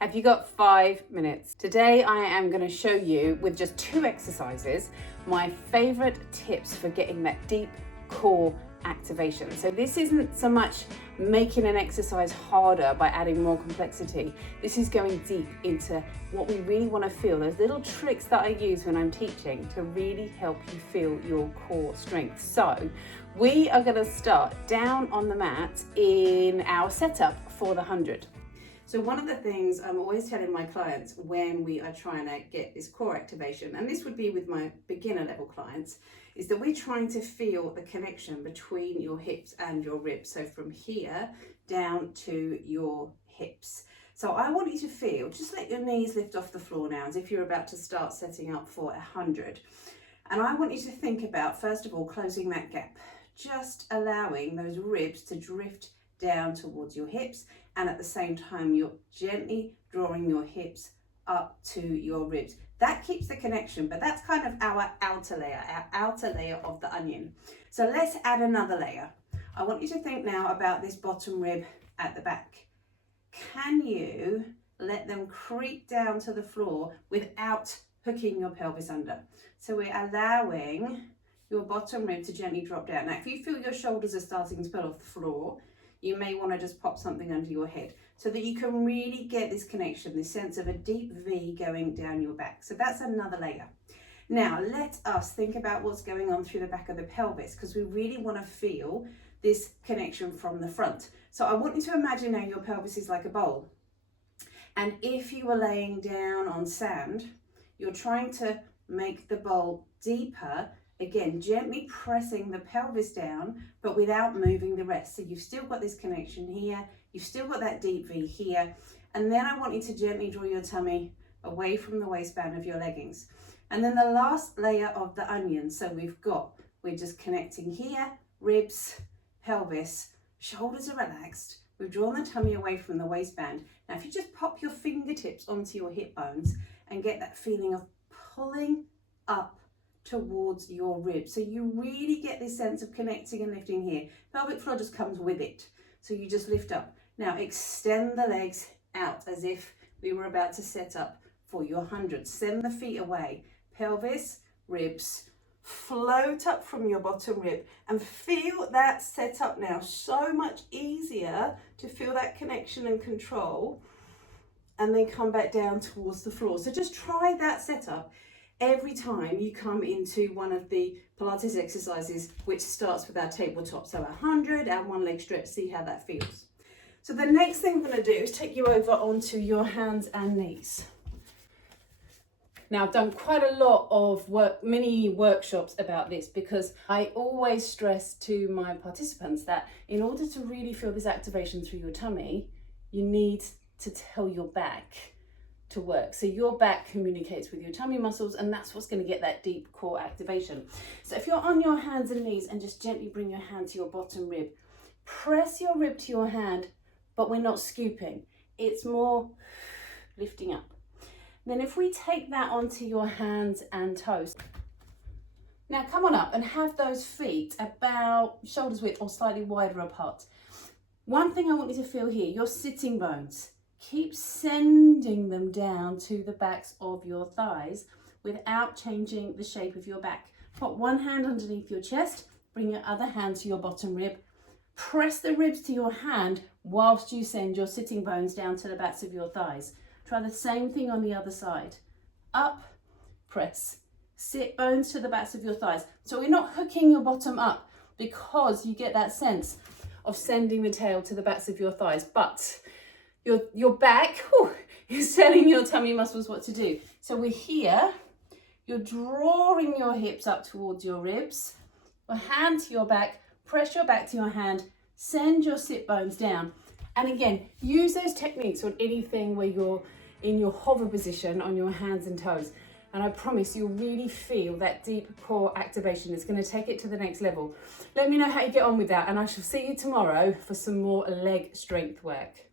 Have you got 5 minutes? Today I am going to show you with just 2 exercises my favorite tips for getting that deep core activation. So this isn't so much making an exercise harder by adding more complexity. This is going deep into what we really want to feel, those little tricks that I use when I'm teaching to really help you feel your core strength. So we are going to start down on the mat in our setup for the 100. So one of the things I'm always telling my clients when we are trying to get this core activation, and this would be with my beginner level clients, is that we're trying to feel the connection between your hips and your ribs. So from here down to your hips. So I want you to feel, just let your knees lift off the floor now as if you're about to start setting up for 100. And I want you to think about, first of all, closing that gap, just allowing those ribs to drift down towards your hips, and at the same time you're gently drawing your hips up to your ribs. That keeps the connection, but that's kind of our outer layer of the onion. So let's add another layer. I want you to think now about this bottom rib at the back. Can you let them creep down to the floor without hooking your pelvis under? So we're allowing your bottom rib to gently drop down. Now if you feel your shoulders are starting to pull off the floor, you may want to just pop something under your head so that you can really get this connection, this sense of a deep V going down your back. So that's another layer. Now let us think about what's going on through the back of the pelvis, because we really want to feel this connection from the front. So I want you to imagine now your pelvis is like a bowl. And if you were laying down on sand, you're trying to make the bowl deeper. Again, gently pressing the pelvis down, but without moving the rest. So you've still got this connection here, you've still got that deep V here, and then I want you to gently draw your tummy away from the waistband of your leggings. And then the last layer of the onion, so we're just connecting here, ribs, pelvis, shoulders are relaxed, we've drawn the tummy away from the waistband. Now if you just pop your fingertips onto your hip bones and get that feeling of pulling up towards your ribs, so you really get this sense of connecting and lifting here. Pelvic floor just comes with it, so you just lift up. Now extend the legs out as if we were about to set up for your 100. Send the feet away, pelvis, ribs, float up from your bottom rib and feel that set up now. So much easier to feel that connection and control, and then come back down towards the floor. So just try that setup every time you come into one of the Pilates exercises, which starts with our tabletop. So 100 and one leg stretch, see how that feels. So the next thing I'm going to do is take you over onto your hands and knees. Now I've done quite a lot of mini workshops about this, because I always stress to my participants that in order to really feel this activation through your tummy, you need to tell your back to work. So your back communicates with your tummy muscles, and that's what's going to get that deep core activation. So if you're on your hands and knees and just gently bring your hand to your bottom rib, press your rib to your hand, but we're not scooping. It's more lifting up. Then if we take that onto your hands and toes, now come on up and have those feet about shoulders width or slightly wider apart. One thing I want you to feel here, your sitting bones. Keep sending them down to the backs of your thighs without changing the shape of your back. Put one hand underneath your chest, bring your other hand to your bottom rib. Press the ribs to your hand whilst you send your sitting bones down to the backs of your thighs. Try the same thing on the other side. Up, press. Sit bones to the backs of your thighs. So we're not hooking your bottom up, because you get that sense of sending the tail to the backs of your thighs, but your back is telling your tummy muscles what to do. So we're here, you're drawing your hips up towards your ribs, your hand to your back, press your back to your hand, send your sit bones down. And again, use those techniques on anything where you're in your hover position on your hands and toes. And I promise you'll really feel that deep core activation. It's going to take it to the next level. Let me know how you get on with that, and I shall see you tomorrow for some more leg strength work.